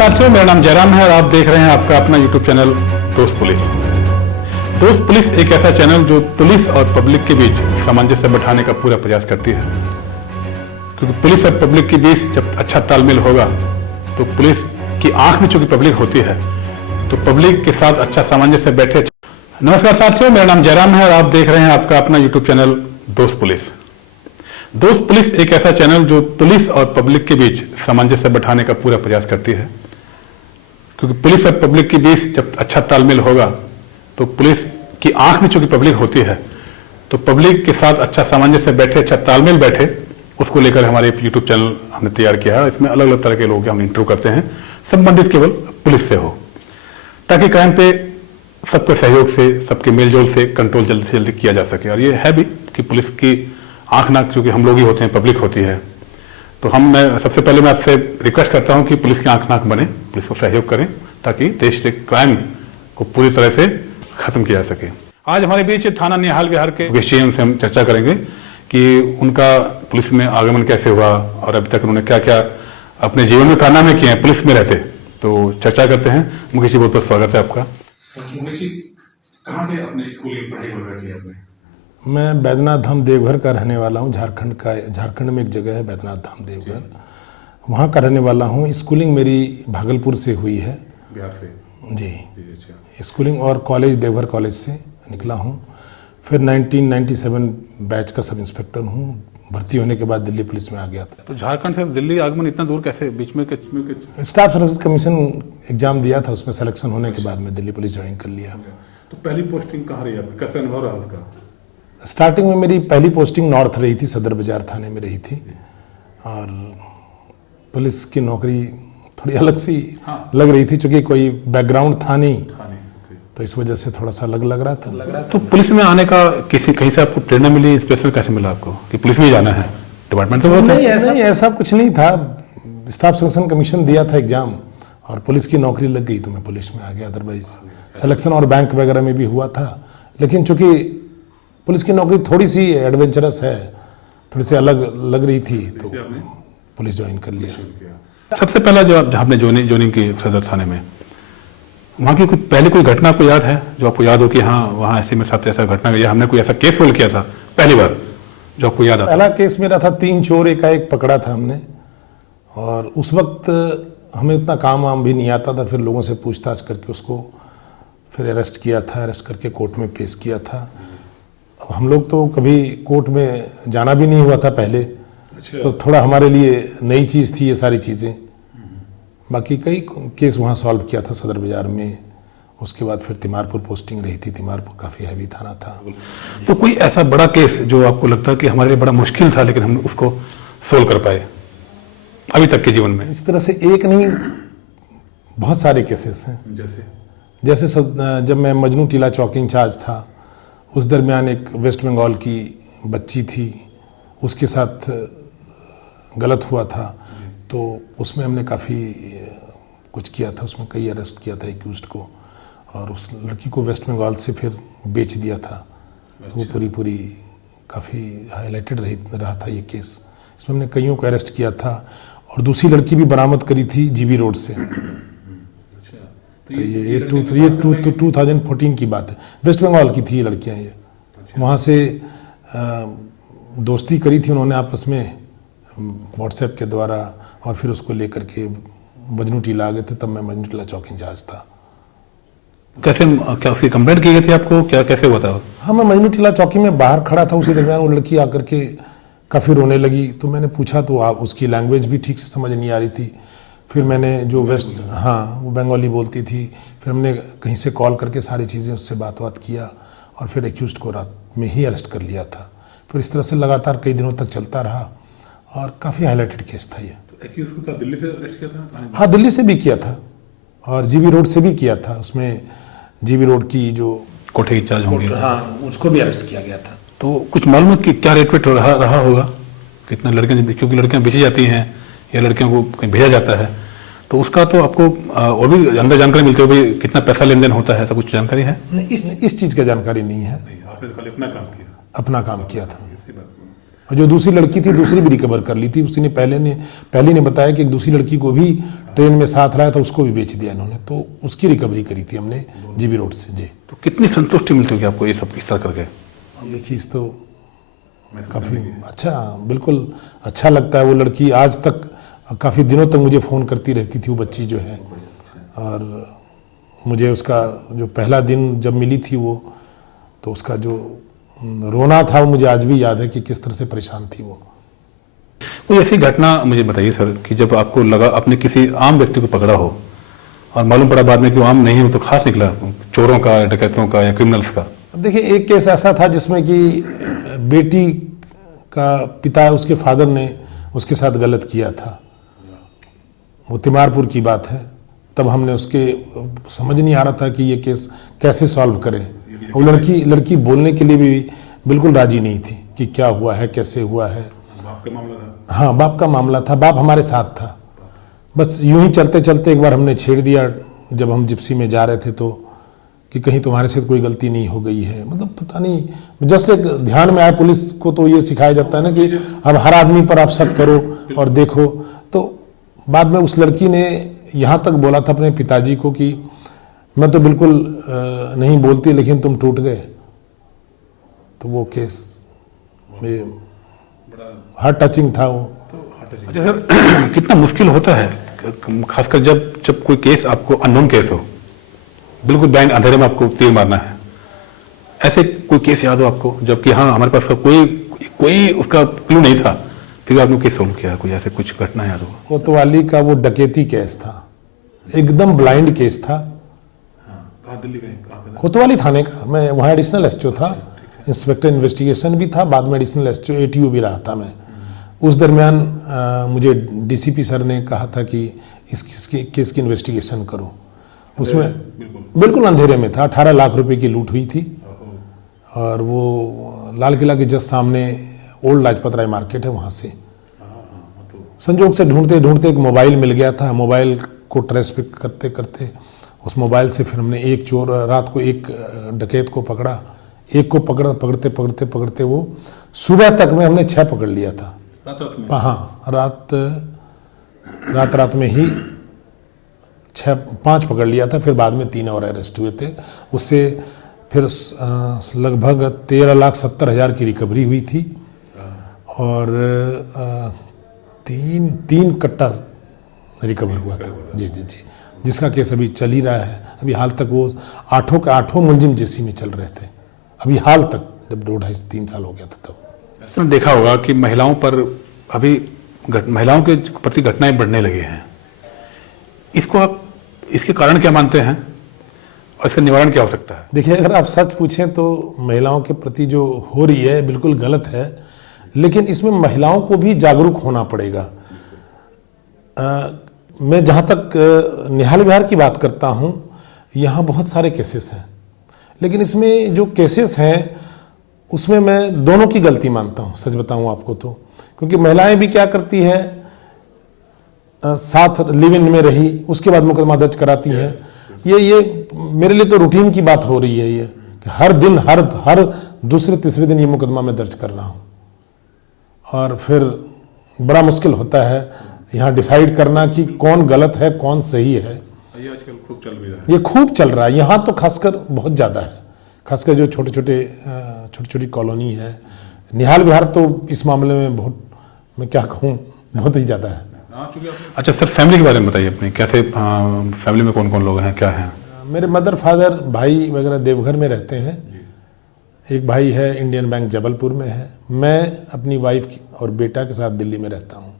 साथियों, मेरा नाम जयराम है और आप देख रहे हैं आपका अपना यूट्यूब चैनल दोस्त पुलिस। दोस्त पुलिस एक ऐसा चैनल जो पुलिस और पब्लिक के बीच सामंजस्य बैठाने का पूरा प्रयास करती है, क्योंकि पुलिस और पब्लिक के बीच जब अच्छा तालमेल होगा तो पुलिस की आंख में चूंकि पब्लिक होती है तो पब्लिक के साथ अच्छा सामंजस्य बैठे। नमस्कार साथियों, मेरा नाम जयराम है और आप देख रहे हैं आपका अपना यूट्यूब चैनल दोस्त पुलिस। दोस्त पुलिस एक ऐसा चैनल जो पुलिस और पब्लिक के बीच सामंजस्य बैठाने का पूरा प्रयास करती है, क्योंकि पुलिस और पब्लिक के बीच जब अच्छा तालमेल होगा तो पुलिस की आंख में चूंकि पब्लिक होती है तो पब्लिक के साथ अच्छा सामंजस्य बैठे, अच्छा तालमेल बैठे, उसको लेकर हमारे यूट्यूब चैनल हमने तैयार किया है। इसमें अलग अलग तरह के लोग हम इंटरव्यू करते हैं, संबंधित केवल पुलिस से हो, ताकि क्राइम पे सबके सहयोग से, सबके मेलजोल से कंट्रोल जल्दी से जल्दी किया जा सके। और ये है भी कि पुलिस की आंख नाक चूंकि हम लोग ही होते हैं, पब्लिक होती है, तो मैं सबसे पहले मैं आपसे रिक्वेस्ट करता हूं कि पुलिस की आंख नाक बने, पुलिस को सहयोग करें ताकि देश से क्राइम को पूरी तरह से खत्म किया जा सके। आज हमारे बीच थाना निहाल विहार के मुकेश जी, उनसे हम चर्चा करेंगे कि उनका पुलिस में आगमन कैसे हुआ और अभी तक उन्होंने क्या क्या अपने जीवन में कारनामे किए हैं पुलिस में रहते। तो चर्चा करते हैं। मुकेश जी, बहुत बहुत स्वागत है आपका। मुकेश जी, कहाँ से अपने स्कूलिंग पढ़ाई वगैरह की आपने? मैं बैद्यनाथ धाम देवघर का रहने वाला हूँ। झारखंड में एक जगह है बैद्यनाथ धाम देवघर, वहाँ का रहने वाला हूँ। स्कूलिंग मेरी भागलपुर से हुई है, बिहार से जी। अच्छा। स्कूलिंग और कॉलेज देवघर कॉलेज से निकला हूँ। फिर 1997 बैच का सब इंस्पेक्टर हूँ। भर्ती होने के बाद दिल्ली पुलिस में आ गया था। तो झारखंड से दिल्ली आगमन इतना दूर कैसे? बीच में स्टाफ सर्विस कमीशन एग्जाम दिया था, उसमें सिलेक्शन होने के बाद में दिल्ली पुलिस ज्वाइन कर लिया। तो पहली पोस्टिंग कहाँ रही आपकी, कैसे अनुभव रहा उसका? स्टार्टिंग में मेरी पहली पोस्टिंग नॉर्थ रही थी, सदर बाजार थाने में रही थी। और पुलिस की नौकरी थोड़ी अलग सी लग रही थी, चूंकि कोई बैकग्राउंड था नहीं, तो इस वजह से थोड़ा सा अलग लग रहा था। तो पुलिस में आने का कहीं से आपको प्रेरणा मिली, इंस्पिरेशन कैसे मिला आपको कि पुलिस में ही जाना है? डिपार्टमेंट तो बहुत नहीं, ऐसा कुछ नहीं था। स्टाफ सिलेक्शन कमीशन दिया था एग्जाम और पुलिस की नौकरी लग गई तो मैं पुलिस में आ गया। अदरवाइज सिलेक्शन और बैंक वगैरह में भी हुआ था, लेकिन चूंकि पुलिस की नौकरी थोड़ी सी एडवेंचरस है, थोड़ी सी अलग लग रही थी, तो पुलिस ज्वाइन कर लिया। सबसे पहला जो आपने ज्वाइनिंग की सदर थाने में, वहाँ की पहले कोई घटना आपको याद है जो आपको याद हो कि हाँ वहाँ ऐसे मेरे साथ ऐसा घटना या हमने कोई ऐसा केस सोल्व किया था पहली बार जो आपको याद आता? पहला केस मेरा था, 3 चोर एकाएक पकड़ा था हमने, और उस वक्त हमें उतना काम वाम भी नहीं आता था। फिर लोगों से पूछताछ करके उसको फिर अरेस्ट किया था, अरेस्ट करके कोर्ट में पेश किया था। अब हम लोग तो कभी कोर्ट में जाना भी नहीं हुआ था पहले, तो थोड़ा हमारे लिए नई चीज़ थी ये सारी चीज़ें। बाकी कई केस वहाँ सॉल्व किया था सदर बाजार में। उसके बाद फिर तिमारपुर पोस्टिंग रही थी, तिमारपुर काफ़ी हैवी थाना था। तो कोई ऐसा बड़ा केस जो आपको लगता है कि हमारे लिए बड़ा मुश्किल था लेकिन हम उसको सोल्व कर पाए अभी तक के जीवन में? इस तरह से एक नहीं, बहुत सारे केसेस हैं। जैसे जब मैं मजनू टीला चौकी इंचार्ज था, उस दरमियान एक वेस्ट बंगाल की बच्ची थी, उसके साथ गलत हुआ था, तो उसमें हमने काफ़ी कुछ किया था। उसमें कई अरेस्ट किया था एक्यूज्ड को, और उस लड़की को वेस्ट बंगाल से फिर बेच दिया था। तो वो पूरी काफ़ी हाईलाइटेड रहा था ये केस। इसमें हमने कईयों को अरेस्ट किया था, और दूसरी लड़की भी बरामद करी थी जीबी रोड से। तो ये 2014 की बात है। वेस्ट बंगाल की थी ये लड़कियाँ। ये वहाँ से दोस्ती करी थी उन्होंने आपस में व्हाट्सएप के द्वारा, और फिर उसको लेकर के मजनू टीला आ गए थे। तब मैं मजनू टीला चौकी इंचार्ज था। कैसे, क्या उसकी कंप्लेंट की गई थी आपको, क्या कैसे हुआ था? हाँ, मैं मजनू टीला चौकी में बाहर खड़ा था, उसी दरमियान वो लड़की आकर के काफ़ी रोने लगी। तो मैंने पूछा तो उसकी लैंग्वेज भी ठीक से समझ नहीं आ रही थी। फिर मैंने जो वो बंगाली बोलती थी, फिर हमने कहीं से कॉल करके सारी चीज़ें उससे बात किया, और फिर एक्यूज्ड को रात में ही अरेस्ट कर लिया था। फिर इस तरह से लगातार कई दिनों तक चलता रहा, और काफ़ी हाईलाइटेड केस था ये। तो एक्यूज्ड को दिल्ली से अरेस्ट किया था? हाँ, दिल्ली से भी किया था, और जीबी रोड से भी किया था। उसमें जीबी रोड की जो कोठे की इंचार्ज होंगे, हाँ, उसको भी अरेस्ट किया गया था। तो कुछ मालूम है कि क्या रेट पे रहा होगा, कितना लड़कियाँ, क्योंकि लड़कियाँ बेची जाती हैं या लड़कियों को कहीं भेजा जाता है, तो उसका तो आपको और भी अंदर जानकारी मिलती होगी, कितना पैसा लेन देन होता है, तो कुछ जानकारी है? नहीं, इस चीज़ का जानकारी नहीं है। आपने तो खाली अपना काम किया। अपना काम किया था। और जो दूसरी लड़की थी दूसरी भी रिकवर कर ली थी। उसी ने पहले ने बताया कि एक दूसरी लड़की को भी ट्रेन में साथ लाया था, उसको भी बेच दिया इन्होंने, तो उसकी रिकवरी करी थी हमने जीबी रोड से। जी, तो कितनी संतुष्टि मिलती होगी आपको ये सब इस तरह करके? ये चीज़ तो काफ़ी अच्छा, बिल्कुल अच्छा लगता है। वो लड़की आज तक काफ़ी दिनों तक मुझे फ़ोन करती रहती थी, वो बच्ची जो है, और मुझे उसका जो पहला दिन जब मिली थी वो, तो उसका जो रोना था वो मुझे आज भी याद है कि किस तरह से परेशान थी वो। कोई ऐसी घटना मुझे बताइए सर कि जब आपको लगा आपने किसी आम व्यक्ति को पकड़ा हो और मालूम पड़ा बाद में कि वो आम नहीं हो तो खास निकला, चोरों का या डकैतों का या क्रिमिनल्स का? देखिए, एक केस ऐसा था जिसमें कि बेटी का पिता, उसके फादर ने उसके साथ गलत किया था। वो तिमारपुर की बात है। तब हमने उसके समझ नहीं आ रहा था कि ये केस कैसे सॉल्व करें। वो लड़की बोलने के लिए भी बिल्कुल राजी नहीं थी कि क्या हुआ है, कैसे हुआ है। बाप का मामला था? हाँ, बाप का मामला था। बाप हमारे साथ था। बस यूं ही चलते चलते एक बार हमने छेड़ दिया जब हम जिप्सी में जा रहे थे, तो कि कहीं तुम्हारे से कोई गलती नहीं हो गई है। मतलब पता नहीं, जस्ट एक ध्यान में आया। पुलिस को तो ये सिखाया जाता है ना कि अब हर आदमी पर आप शक करो और देखो। तो बाद में उस लड़की ने यहाँ तक बोला था अपने पिताजी को कि मैं तो बिल्कुल नहीं बोलती, लेकिन तुम टूट गए। तो वो केस में हार्ट टचिंग था वो। अच्छा सर, कितना मुश्किल होता है खासकर जब कोई केस आपको अननोन केस हो, बिल्कुल ब्लाइंड अंधेरे में आपको तीर मारना है। ऐसे कोई केस याद हो आपको जबकि हाँ हमारे पास कोई उसका क्लू नहीं था, फिर आपने केस सोल्व किया? कोई ऐसे कुछ घटना याद हो? कोतवाली का वो डकैती केस था, एकदम ब्लाइंड केस था। दिल्ली कोतवाली थाने का। मैं वहाँ एडिशनल एसओ था, इंस्पेक्टर इन्वेस्टिगेशन भी था, बाद में एडिशनल एसओ एटीओ भी रहा था मैं। उस दरमियान मुझे डीसीपी सर ने कहा था कि इस केस की इन्वेस्टिगेशन करो। उसमें बिल्कुल अंधेरे में था। 18 लाख रुपए की लूट हुई थी, और वो लाल किला के जस्ट सामने ओल्ड लाजपत राय मार्केट है, वहाँ से संजोग से ढूंढते ढूंढते एक मोबाइल मिल गया था। मोबाइल को ट्रेस पिक करते करते उस मोबाइल से फिर हमने एक चोर, रात को एक डकैत को पकड़ा। एक को पकड़ते पकड़ते पकड़ते वो सुबह तक में हमने 6 पकड़ लिया था। हाँ, रात में ही 5 पकड़ लिया था। फिर बाद में 3 और अरेस्ट हुए थे। उससे फिर लगभग 13,70,000 की रिकवरी हुई थी, और 3 कट्टा रिकवर हुआ था। जी जी जी, जिसका केस अभी चल ही रहा है। अभी हाल तक वो 8 के 8 मुलजिम जेसी में चल रहे थे अभी हाल तक, जब 2-2.5-3 साल हो गया था तब। इसने देखा होगा कि महिलाओं पर अभी महिलाओं के प्रति घटनाएं बढ़ने लगी हैं। इसको आप, इसके कारण क्या मानते हैं और इसका निवारण क्या हो सकता है? देखिए, अगर आप सच पूछें तो महिलाओं के प्रति जो हो रही है बिल्कुल गलत है, लेकिन इसमें महिलाओं को भी जागरूक होना पड़ेगा। मैं जहाँ तक निहाल विहार की बात करता हूँ, यहाँ बहुत सारे केसेस हैं, लेकिन इसमें जो केसेस हैं उसमें मैं दोनों की गलती मानता हूँ, सच बताऊँ आपको तो। क्योंकि महिलाएं भी क्या करती है, साथ लिव इन में रही, उसके बाद मुकदमा दर्ज कराती है। ये मेरे लिए तो रूटीन की बात हो रही है ये, कि हर दिन हर दूसरे तीसरे दिन ये मुकदमा मैं दर्ज कर रहा हूँ। और फिर बड़ा मुश्किल होता है यहाँ डिसाइड करना कि कौन गलत है कौन सही है। ये आजकल खूब चल भी रहा है। ये खूब चल रहा है यहाँ तो, खासकर बहुत ज़्यादा है। खासकर जो छोटी कॉलोनी है, निहाल विहार तो इस मामले में बहुत, मैं क्या कहूँ, बहुत ही ज़्यादा है। अच्छा सर, फैमिली के बारे में बताइए अपनी, कैसे फैमिली में कौन कौन लोग हैं, क्या हैं? मेरे मदर फादर भाई वगैरह देवघर में रहते हैं। एक भाई है इंडियन बैंक जबलपुर में है। मैं अपनी वाइफ और बेटा के साथ दिल्ली में रहता हूँ,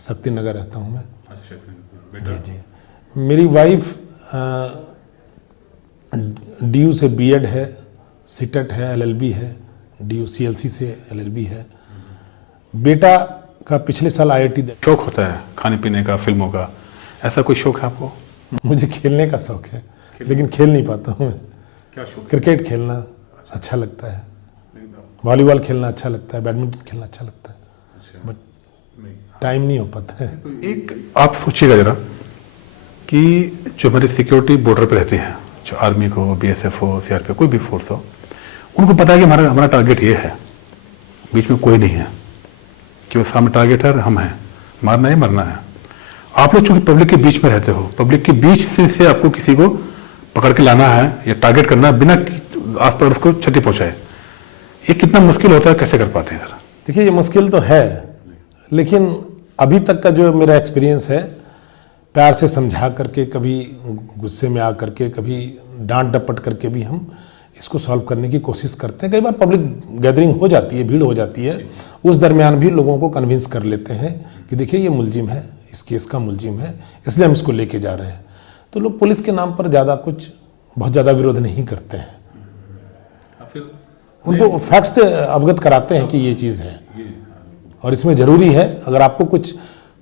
शक्ति नगर रहता हूँ मैं। जी जी, मेरी वाइफ DU से B.Ed है, सीटेट है, LLB है, DU CLC से LLB है। बेटा का पिछले साल IIT। शौक होता है खाने पीने का, फिल्मों का, ऐसा कोई शौक है आपको? मुझे खेलने का शौक है, लेकिन खेल नहीं पाता हूँ मैं। क्या शौक? क्रिकेट खेलना अच्छा लगता है, वॉलीबॉल खेलना अच्छा लगता है, बैडमिंटन खेलना अच्छा लगता है, बट टाइम नहीं हो पाता है। एक आप सोचिएगा जरा कि जो हमारी सिक्योरिटी बॉर्डर पे रहती है, जो आर्मी को, BSF हो, CRPF, कोई भी फोर्स हो, उनको पता है कि हमारा टारगेट ये है, बीच में कोई नहीं है, कि वो सामने टारगेट है, हम हैं, मारना है मरना है। आप लोग चूंकि पब्लिक के बीच में रहते हो, पब्लिक के बीच से आपको किसी को पकड़ के लाना है या टारगेट करना है बिना आस पड़ोस को क्षति पहुंचाए, ये कितना मुश्किल होता है, कैसे कर पाते हैं? देखिए, ये मुश्किल तो है, लेकिन अभी तक का जो मेरा एक्सपीरियंस है, प्यार से समझा करके, कभी गुस्से में आ करके, कभी डांट डपट करके भी हम इसको सॉल्व करने की कोशिश करते हैं। कई बार पब्लिक गैदरिंग हो जाती है, भीड़ हो जाती है, उस दरमियान भी लोगों को कन्विंस कर लेते हैं कि देखिए ये मुलजिम है, इस केस का मुलजिम है, इसलिए हम इसको लेके जा रहे हैं। तो लोग पुलिस के नाम पर बहुत ज़्यादा विरोध नहीं करते हैं, उनको फैक्ट से अवगत कराते हैं कि ये चीज़ है और इसमें ज़रूरी है। अगर आपको कुछ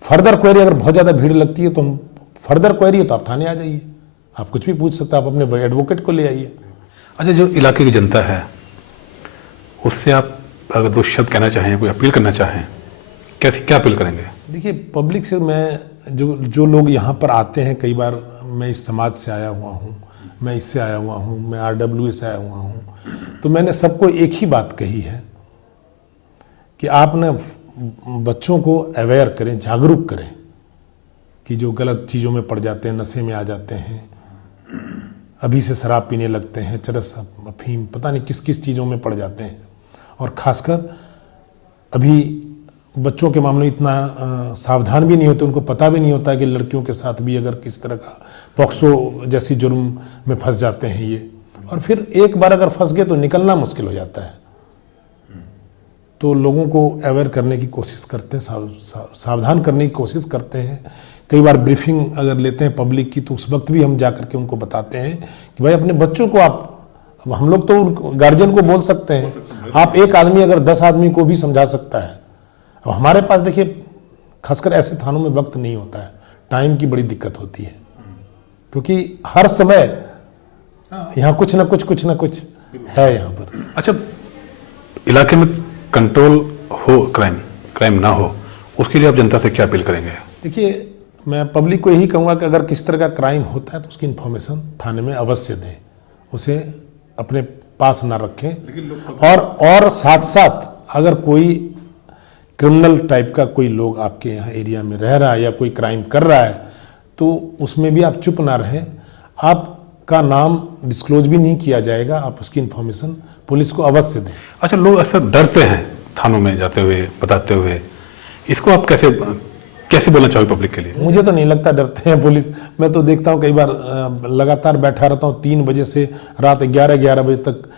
फर्दर क्वेरी, अगर बहुत ज़्यादा भीड़ लगती है तो हम फर्दर क्वेरी है तो आप थाने आ जाइए, आप कुछ भी पूछ सकते हैं, आप अपने एडवोकेट को ले आइए। अच्छा, जो इलाके की जनता है उससे आप अगर दो शब्द कहना चाहें, कोई अपील करना चाहें, कैसे क्या अपील करेंगे? देखिए, पब्लिक से मैं जो लोग यहाँ पर आते हैं, कई बार मैं इस समाज से आया हुआ हूँ, मैं इससे आया हुआ हूँ, मैं RWA से आया हुआ हूँ, तो मैंने सबको एक ही बात कही है कि आप ना बच्चों को अवेयर करें, जागरूक करें कि जो गलत चीज़ों में पड़ जाते हैं, नशे में आ जाते हैं, अभी से शराब पीने लगते हैं, चरस, अफीम, पता नहीं किस किस चीज़ों में पड़ जाते हैं। और ख़ासकर अभी बच्चों के मामले में इतना सावधान भी नहीं होते, उनको पता भी नहीं होता है कि लड़कियों के साथ भी अगर किस तरह का पॉक्सो जैसी जुर्म में फंस जाते हैं ये, और फिर एक बार अगर फंस गए तो निकलना मुश्किल हो जाता है। तो लोगों को अवेयर करने की कोशिश करते हैं, सावधान करने की कोशिश करते हैं। कई बार ब्रीफिंग अगर लेते हैं पब्लिक की तो उस वक्त भी हम जा करके उनको बताते हैं कि भाई अपने बच्चों को अब हम लोग तो गार्जियन को बोल सकते हैं, आप एक आदमी अगर 10 आदमी को भी समझा सकता है। अब हमारे पास देखिए, खासकर ऐसे थानों में वक्त नहीं होता है, टाइम की बड़ी दिक्कत होती है, क्योंकि हर समय यहाँ कुछ ना कुछ है यहाँ पर। अच्छा, इलाके में कंट्रोल हो, क्राइम ना हो, उसके लिए आप जनता से क्या अपील करेंगे? देखिए, मैं पब्लिक को यही कहूँगा कि अगर किस तरह का क्राइम होता है तो उसकी इन्फॉर्मेशन थाने में अवश्य दें, उसे अपने पास ना रखें। और साथ साथ अगर कोई क्रिमिनल टाइप का कोई लोग आपके यहाँ एरिया में रह रहा है या कोई क्राइम कर रहा है तो उसमें भी आप चुप ना रहें, आपका नाम डिस्क्लोज भी नहीं किया जाएगा, आप उसकी इन्फॉर्मेशन पुलिस को अवश्य दें। अच्छा, लोग अक्सर डरते हैं थानों में जाते हुए, बताते हुए, इसको आप कैसे बोलना चाहोगे पब्लिक के लिए? मुझे तो नहीं लगता डरते हैं पुलिस। मैं तो देखता हूँ कई बार लगातार बैठा रहता हूँ, 3 बजे से रात 11 बजे तक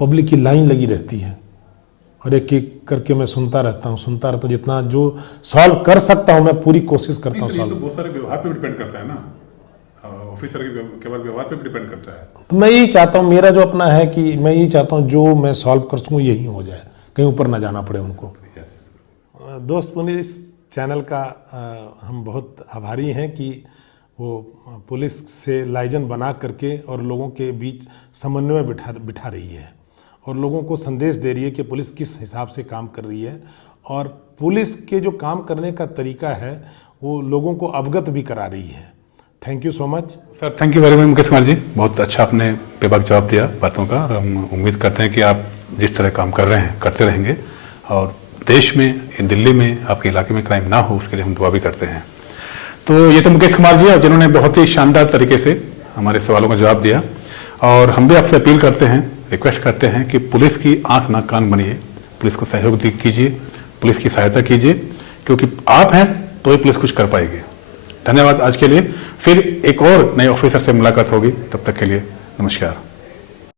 पब्लिक की लाइन लगी रहती है और एक एक करके मैं सुनता रहता हूँ। जितना जो सॉल्व कर सकता हूँ मैं पूरी कोशिश करता हूँ सॉल्व। तो बहुत सारे व्यवहार पे डिपेंड करता है ना, ऑफिसर के केवल व्यवहार पे डिपेंड करता है। तो मैं यही चाहता हूँ, मेरा जो अपना है कि मैं यही चाहता हूँ जो मैं सॉल्व कर सकूँ यही हो जाए, कहीं ऊपर ना जाना पड़े उनको। दोस्त पुलिस चैनल का हम बहुत आभारी हैं कि वो पुलिस से लाइजन बना करके और लोगों के बीच समन्वय बिठा रही है और लोगों को संदेश दे रही है कि पुलिस किस हिसाब से काम कर रही है, और पुलिस के जो काम करने का तरीका है वो लोगों को अवगत भी करा रही है। Thank you so much sir. Thank you very much Mukesh Kumar ji, बहुत अच्छा आपने बेबाक जवाब दिया बातों का, और हम उम्मीद करते हैं कि आप जिस तरह काम कर रहे हैं करते रहेंगे और देश में, दिल्ली में, आपके इलाके में क्राइम ना हो उसके लिए हम दुआ भी करते हैं। तो ये तो मुकेश कुमार जी हैं जिन्होंने बहुत ही शानदार तरीके से हमारे सवालों का जवाब दिया, और हम भी आपसे अपील करते हैं, रिक्वेस्ट करते हैं कि पुलिस की आंख नाक कान बनिए, पुलिस को सहयोग कीजिए, पुलिस की सहायता कीजिए, क्योंकि आप हैं तो ही पुलिस कुछ कर पाएगी। धन्यवाद आज के लिए। फिर एक और नए ऑफिसर से मुलाकात होगी, तब तक के लिए नमस्कार।